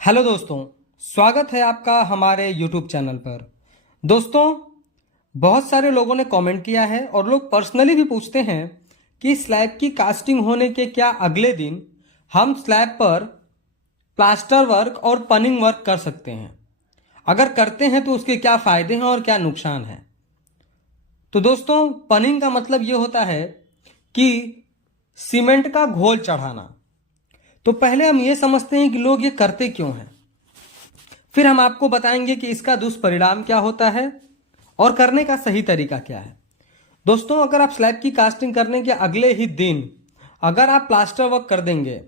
Hello दोस्तों, स्वागत है आपका हमारे YouTube चैनल पर। दोस्तों, बहुत सारे लोगों ने कमेंट किया है और लोग पर्सनली भी पूछते हैं कि स्लैब की कास्टिंग होने के क्या अगले दिन हम स्लैब पर प्लास्टर वर्क और पनिंग वर्क कर सकते हैं। अगर करते हैं तो उसके क्या फ़ायदे हैं और क्या नुकसान है। तो दोस्तों, पनिंग का मतलब ये होता है कि सीमेंट का घोल चढ़ाना। तो पहले हम ये समझते हैं कि लोग ये करते क्यों हैं, फिर हम आपको बताएंगे कि इसका दुष्परिणाम क्या होता है और करने का सही तरीका क्या है। दोस्तों, अगर आप स्लैब की कास्टिंग करने के अगले ही दिन अगर आप प्लास्टर वर्क कर देंगे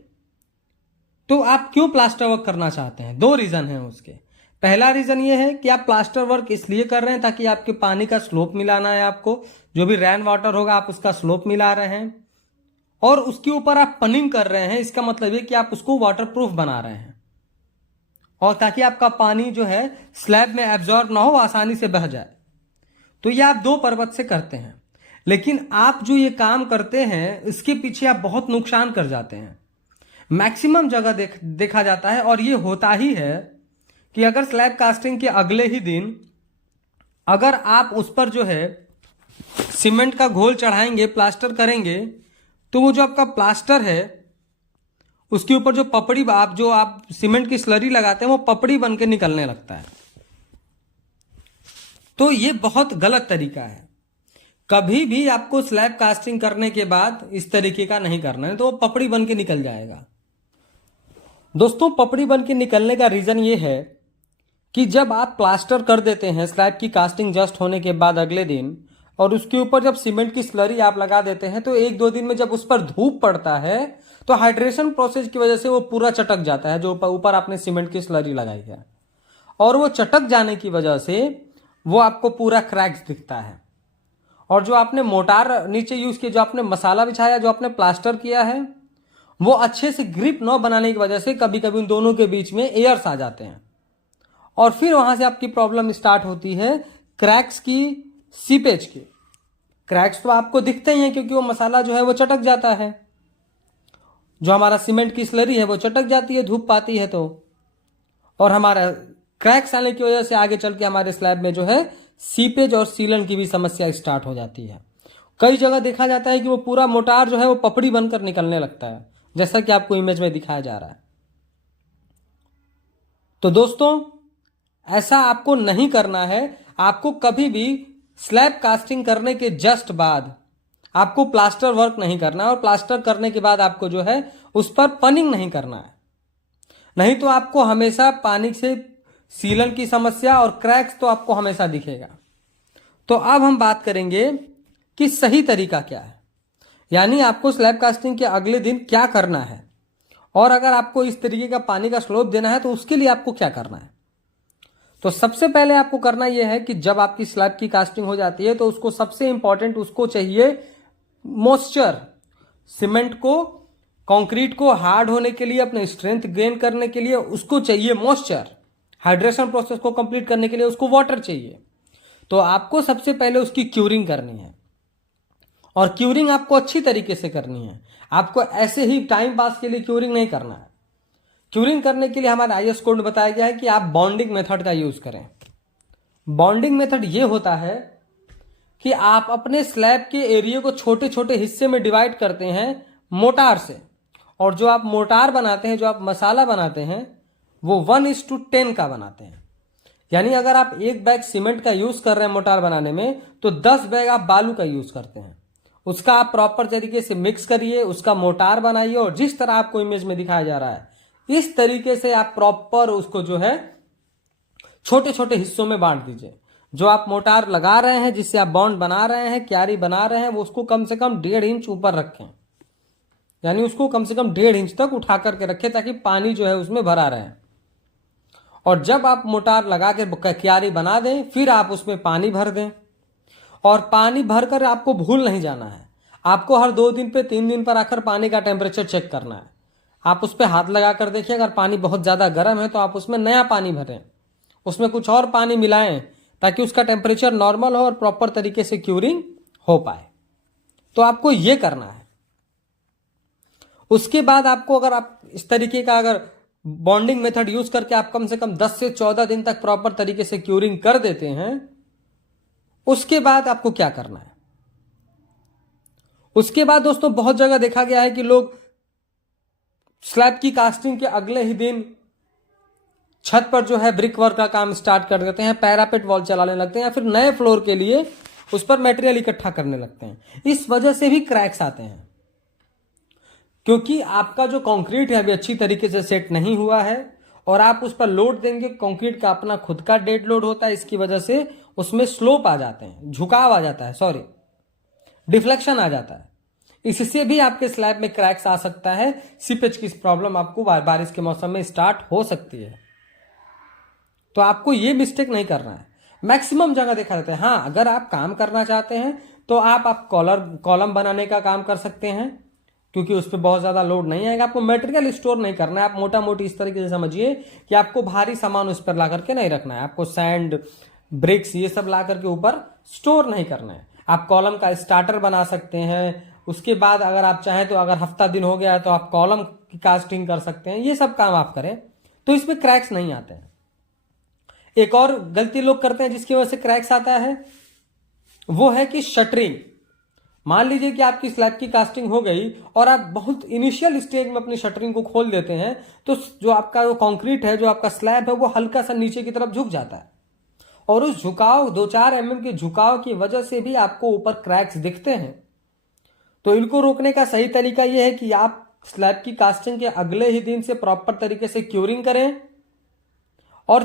तो आप क्यों प्लास्टर वर्क करना चाहते हैं? दो रीज़न हैं उसके। पहला रीज़न ये है कि आप प्लास्टर वर्क इसलिए कर रहे हैं ताकि आपके पानी का स्लोप मिलाना है, आपको जो भी रेन वाटर होगा आप उसका स्लोप मिला रहे हैं, और उसके ऊपर आप पनिंग कर रहे हैं। इसका मतलब है कि आप उसको वाटरप्रूफ बना रहे हैं और ताकि आपका पानी जो है स्लैब में एब्जॉर्ब ना हो, आसानी से बह जाए। तो ये आप दो पर्पज से करते हैं, लेकिन आप जो ये काम करते हैं इसके पीछे आप बहुत नुकसान कर जाते हैं। मैक्सिमम जगह देखा जाता है और ये होता ही है कि अगर स्लैब कास्टिंग के अगले ही दिन अगर आप उस पर जो है सीमेंट का घोल चढ़ाएंगे, प्लास्टर करेंगे, तो वो जो आपका प्लास्टर है उसके ऊपर जो पपड़ी आप सीमेंट की स्लरी लगाते हैं वो पपड़ी बन के निकलने लगता है। तो ये बहुत गलत तरीका है। कभी भी आपको स्लैब कास्टिंग करने के बाद इस तरीके का नहीं करना है, तो वो पपड़ी बन के निकल जाएगा। दोस्तों, पपड़ी बन के निकलने का रीजन ये है कि जब आप प्लास्टर कर देते हैं स्लैब की कास्टिंग जस्ट होने के बाद अगले दिन, और उसके ऊपर जब सीमेंट की स्लरी आप लगा देते हैं, तो एक दो दिन में जब उस पर धूप पड़ता है तो हाइड्रेशन प्रोसेस की वजह से वो पूरा चटक जाता है जो ऊपर आपने सीमेंट की स्लरी लगाई है, और वो चटक जाने की वजह से वो आपको पूरा क्रैक्स दिखता है। और जो आपने मोटार नीचे यूज किया, जो आपने मसाला बिछाया, जो आपने प्लास्टर किया है, वो अच्छे से ग्रिप न बनाने की वजह से कभी कभी उन दोनों के बीच में एयर्स आ जाते हैं और फिर वहां से आपकी प्रॉब्लम स्टार्ट होती है क्रैक्स की, सीपेज की। क्रैक्स तो आपको दिखते ही हैं क्योंकि वो मसाला जो है वो चटक जाता है, जो हमारा सीमेंट की स्लरी है वो चटक जाती है, धूप पाती है तो, और हमारा क्रैक्स आने की वजह से आगे चल के हमारे स्लैब में जो है सीपेज और सीलन की भी समस्या स्टार्ट हो जाती है। कई जगह देखा जाता है कि वो पूरा मोटार जो है वो पपड़ी बनकर निकलने लगता है, जैसा कि आपको इमेज में दिखाया जा रहा है। तो दोस्तों, ऐसा आपको नहीं करना है। आपको कभी भी स्लैब कास्टिंग करने के जस्ट बाद आपको प्लास्टर वर्क नहीं करना है, और प्लास्टर करने के बाद आपको जो है उस पर पनिंग नहीं करना है। नहीं तो आपको हमेशा पानी से सीलन की समस्या और क्रैक्स तो आपको हमेशा दिखेगा। तो अब हम बात करेंगे कि सही तरीका क्या है, यानी आपको स्लैब कास्टिंग के अगले दिन क्या करना है, और अगर आपको इस तरीके का पानी का स्लोप देना है तो उसके लिए आपको क्या करना है। तो सबसे पहले आपको करना यह है कि जब आपकी स्लैब की कास्टिंग हो जाती है तो उसको सबसे इंपॉर्टेंट उसको चाहिए मॉइस्चर। सीमेंट को, कंक्रीट को हार्ड होने के लिए, अपने स्ट्रेंथ गेन करने के लिए उसको चाहिए मॉइस्चर। हाइड्रेशन प्रोसेस को कंप्लीट करने के लिए उसको वाटर चाहिए। तो आपको सबसे पहले उसकी क्यूरिंग करनी है, और क्यूरिंग आपको अच्छी तरीके से करनी है। आपको ऐसे ही टाइम पास के लिए क्यूरिंग नहीं करना है। क्यूरिंग करने के लिए हमारे आईएस कोड में बताया गया है कि आप बॉन्डिंग मेथड का यूज करें। बॉन्डिंग मेथड ये होता है कि आप अपने स्लैब के एरिया को छोटे छोटे हिस्से में डिवाइड करते हैं मोटार से, और जो आप मोटार बनाते हैं, जो आप मसाला बनाते हैं, वो 1:10 का बनाते हैं। यानी अगर आप एक बैग सीमेंट का यूज कर रहे हैं मोटार बनाने में, तो 10 बैग आप बालू का यूज करते हैं। उसका आप प्रॉपर तरीके से मिक्स करिए, उसका मोटार बनाइए, और जिस तरह आपको इमेज में दिखाया जा रहा है इस तरीके से आप प्रॉपर उसको जो है छोटे छोटे हिस्सों में बांट दीजिए। जो आप मोटार लगा रहे हैं, जिससे आप बॉन्ड बना रहे हैं, क्यारी बना रहे हैं, वो उसको कम से कम 1.5 इंच ऊपर रखें। यानी उसको कम से कम 1.5 इंच तक उठा करके रखें ताकि पानी जो है उसमें भरा रहे। और जब आप मोटार लगा के क्यारी बना दें, फिर आप उसमें पानी भर दें, और पानी भरकर आपको भूल नहीं जाना है। आपको हर 2 दिन पे 3 दिन पर आकर पानी का टेम्परेचर चेक करना है। आप उस पर हाथ लगा कर देखिए, अगर पानी बहुत ज़्यादा गर्म है तो आप उसमें नया पानी भरें, उसमें कुछ और पानी मिलाएं ताकि उसका टेम्परेचर नॉर्मल हो और प्रॉपर तरीके से क्यूरिंग हो पाए। तो आपको ये करना है। उसके बाद आपको, अगर आप इस तरीके का अगर बॉन्डिंग मेथड यूज करके आप कम से कम 10 से 14 दिन तक प्रॉपर तरीके से क्यूरिंग कर देते हैं, उसके बाद आपको क्या करना है? उसके बाद दोस्तों बहुत जगह देखा गया है कि लोग स्लैब की कास्टिंग के अगले ही दिन छत पर जो है ब्रिक वर्क का काम स्टार्ट कर देते हैं, पैरापेट वॉल चलाने लगते हैं, या फिर नए फ्लोर के लिए उस पर मटेरियल इकट्ठा करने लगते हैं। इस वजह से भी क्रैक्स आते हैं, क्योंकि आपका जो कंक्रीट है अभी अच्छी तरीके से सेट नहीं हुआ है और आप उस पर लोड देंगे। कंक्रीट का अपना खुद का डेड लोड होता है, इसकी वजह से उसमें स्लोप आ जाते हैं, झुकाव आ जाता है, सॉरी डिफ्लेक्शन आ जाता है। इससे भी आपके स्लैब में क्रैक्स आ सकता है। सीपेज की प्रॉब्लम आपको बारिश के मौसम में स्टार्ट हो सकती है, तो आपको ये मिस्टेक नहीं करना है। मैक्सिमम जगह देखा जाता है। हाँ, अगर आप काम करना चाहते हैं तो आप कॉलम बनाने का काम कर सकते हैं, क्योंकि उस पर बहुत ज़्यादा लोड नहीं आएगा। आपको मटेरियल स्टोर नहीं करना है। आप मोटा मोटी इस तरीके से समझिए कि आपको भारी सामान उस पर ला करके नहीं रखना है। आपको सैंड, ब्रिक्स ये सब ला करके ऊपर स्टोर नहीं करना है। आप कॉलम का स्टार्टर बना सकते हैं। उसके बाद अगर आप चाहें तो अगर हफ्ता दिन हो गया है तो आप कॉलम की कास्टिंग कर सकते हैं। ये सब काम आप करें तो इसमें क्रैक्स नहीं आते हैं। एक और गलती लोग करते हैं जिसकी वजह से क्रैक्स आता है, वो है कि शटरिंग। मान लीजिए कि आपकी स्लैब की कास्टिंग हो गई और आप बहुत इनिशियल स्टेज में अपनी शटरिंग को खोल देते हैं, तो जो आपका जो कंक्रीट है, जो आपका स्लैब है, वो हल्का सा नीचे की तरफ झुक जाता है और उस झुकाव 2-4 mm के झुकाव की वजह से भी आपको ऊपर क्रैक्स दिखते हैं। तो इनको रोकने का सही तरीका यह है कि आप स्लैब की कास्टिंग के अगले ही दिन से प्रॉपर तरीके से क्यूरिंग करें और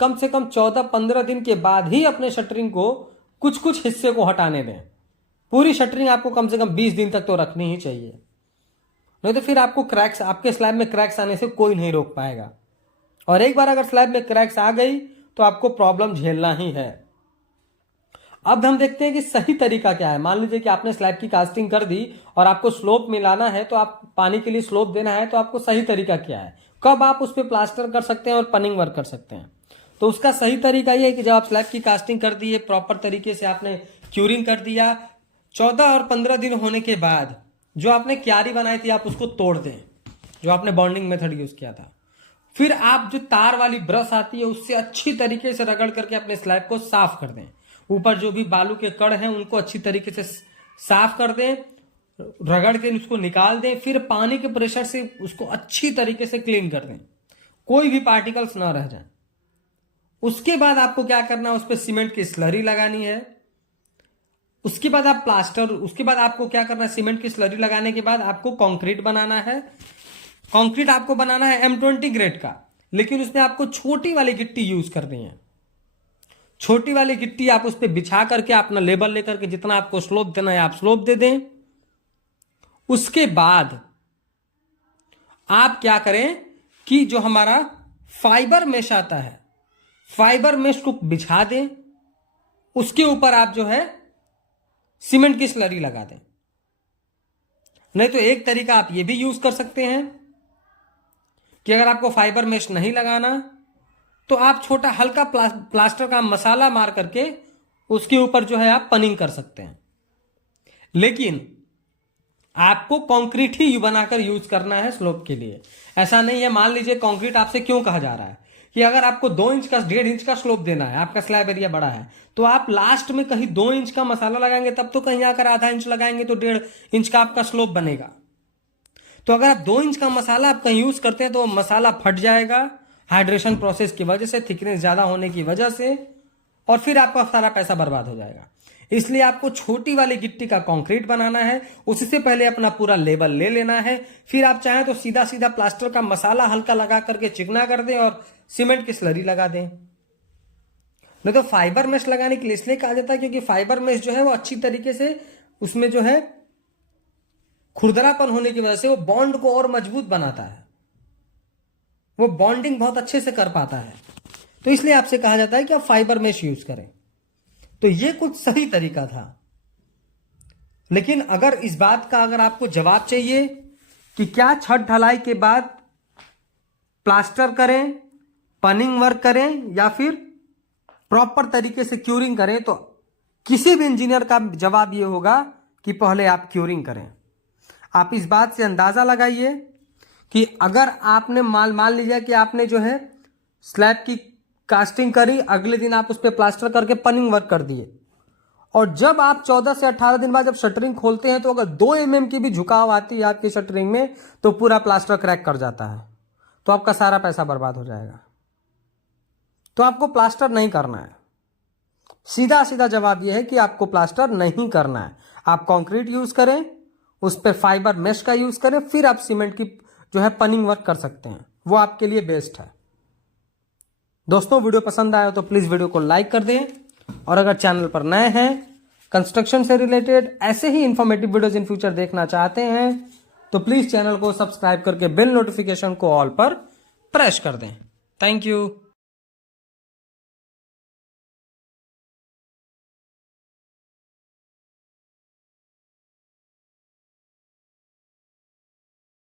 कम से कम 14-15 दिन के बाद ही अपने शटरिंग को कुछ कुछ हिस्से को हटाने दें। पूरी शटरिंग आपको कम से कम 20 दिन तक तो रखनी ही चाहिए, नहीं तो फिर आपको क्रैक्स, आपके स्लैब में क्रैक्स आने से कोई नहीं रोक पाएगा। और एक बार अगर स्लैब में क्रैक्स आ गई तो आपको प्रॉब्लम झेलना ही है। अब हम देखते हैं कि सही तरीका क्या है। मान लीजिए कि आपने स्लैब की कास्टिंग कर दी और आपको स्लोप मिलाना है, तो आप पानी के लिए स्लोप देना है, तो आपको सही तरीका क्या है, कब आप उस पर प्लास्टर कर सकते हैं और पनिंग वर्क कर सकते हैं। तो उसका सही तरीका यह है कि जब आप स्लैब की कास्टिंग कर दिए, प्रॉपर तरीके से आपने क्यूरिंग कर दिया, 14 और 15 दिन होने के बाद जो आपने क्यारी बनाई थी आप उसको तोड़ दें, जो आपने बॉन्डिंग मेथड यूज किया था। फिर आप जो तार वाली ब्रश आती है उससे अच्छी तरीके से रगड़ करके अपने स्लैब को साफ कर दें। ऊपर जो भी बालू के कण हैं उनको अच्छी तरीके से साफ कर दें, रगड़ के उसको निकाल दें। फिर पानी के प्रेशर से उसको अच्छी तरीके से क्लीन कर दें, कोई भी पार्टिकल्स ना रह जाए। उसके बाद आपको क्या करना है, उस पर सीमेंट की स्लरी लगानी है। उसके बाद आप उसके बाद आपको क्या करना है, सीमेंट की स्लरी लगाने के बाद आपको कंक्रीट बनाना है। कंक्रीट आपको बनाना है M20 ग्रेड का, लेकिन उसमें आपको छोटी वाली गिट्टी यूज करनी है। छोटी वाली गिट्टी आप उस पर बिछा करके अपना लेबल लेकर के जितना आपको स्लोप देना है आप स्लोप दे दें। उसके बाद आप क्या करें कि जो हमारा फाइबर मेश आता है, फाइबर मेश को बिछा दें, उसके ऊपर आप जो है सीमेंट की स्लरी लगा दें। नहीं तो एक तरीका आप ये भी यूज कर सकते हैं कि अगर आपको फाइबर मेश नहीं लगाना तो आप छोटा हल्का प्लास्टर का मसाला मार करके उसके ऊपर जो है आप पनिंग कर सकते हैं। लेकिन आपको कंक्रीट ही बनाकर यूज करना है स्लोप के लिए। ऐसा नहीं है, मान लीजिए कंक्रीट आपसे क्यों कहा जा रहा है कि अगर आपको 2 इंच का 1.5 इंच का स्लोप देना है, आपका स्लैब एरिया बड़ा है, तो आप लास्ट में कहीं 2 इंच का मसाला लगाएंगे, तब तो कहीं आकर आधा इंच लगाएंगे तो 1.5 इंच का आपका स्लोप बनेगा। तो अगर आप 2 इंच का मसाला आप कहीं यूज करते हैं तो मसाला फट जाएगा हाइड्रेशन प्रोसेस की वजह से, थिकनेस ज्यादा होने की वजह से, और फिर आपका सारा पैसा बर्बाद हो जाएगा। इसलिए आपको छोटी वाली गिट्टी का कंक्रीट बनाना है। उससे पहले अपना पूरा लेवल ले लेना है। फिर आप चाहें तो सीधा सीधा प्लास्टर का मसाला हल्का लगा करके चिकना कर दें और सीमेंट की स्लरी लगा दें। नहीं तो फाइबर मेश लगाने के लिए इसलिए कहा जाता है क्योंकि फाइबर मेश जो है वो अच्छी तरीके से उसमें जो है खुरदरापन होने की वजह से वो बॉन्ड को और मजबूत बनाता है, वो बॉन्डिंग बहुत अच्छे से कर पाता है। तो इसलिए आपसे कहा जाता है कि आप फाइबर मेश यूज करें। तो ये कुछ सही तरीका था। लेकिन अगर इस बात का अगर आपको जवाब चाहिए कि क्या छत ढलाई के बाद प्लास्टर करें, पनिंग वर्क करें या फिर प्रॉपर तरीके से क्यूरिंग करें, तो किसी भी इंजीनियर का जवाब ये होगा कि पहले आप क्यूरिंग करें। आप इस बात से अंदाजा लगाइए कि अगर आपने मान लीजिए कि आपने जो है स्लैब की कास्टिंग करी, अगले दिन आप उस पर प्लास्टर करके पनिंग वर्क कर दिए, और जब आप 14 से 18 दिन बाद जब शटरिंग खोलते हैं तो अगर 2 mm की भी झुकाव आती है आपकी शटरिंग में तो पूरा प्लास्टर क्रैक कर जाता है, तो आपका सारा पैसा बर्बाद हो जाएगा। तो आपको प्लास्टर नहीं करना है। सीधा सीधा जवाब यह है कि आपको प्लास्टर नहीं करना है। आप कंक्रीट यूज करें, उस पर फाइबर मेश का यूज करें, फिर आप सीमेंट की जो है पनिंग वर्क कर सकते हैं, वो आपके लिए बेस्ट है। दोस्तों वीडियो पसंद आया तो प्लीज वीडियो को लाइक कर दें, और अगर चैनल पर नए हैं, कंस्ट्रक्शन से रिलेटेड ऐसे ही इंफॉर्मेटिव वीडियोस इन फ्यूचर देखना चाहते हैं तो प्लीज चैनल को सब्सक्राइब करके बेल नोटिफिकेशन को ऑल पर प्रेस कर दें। Thank you.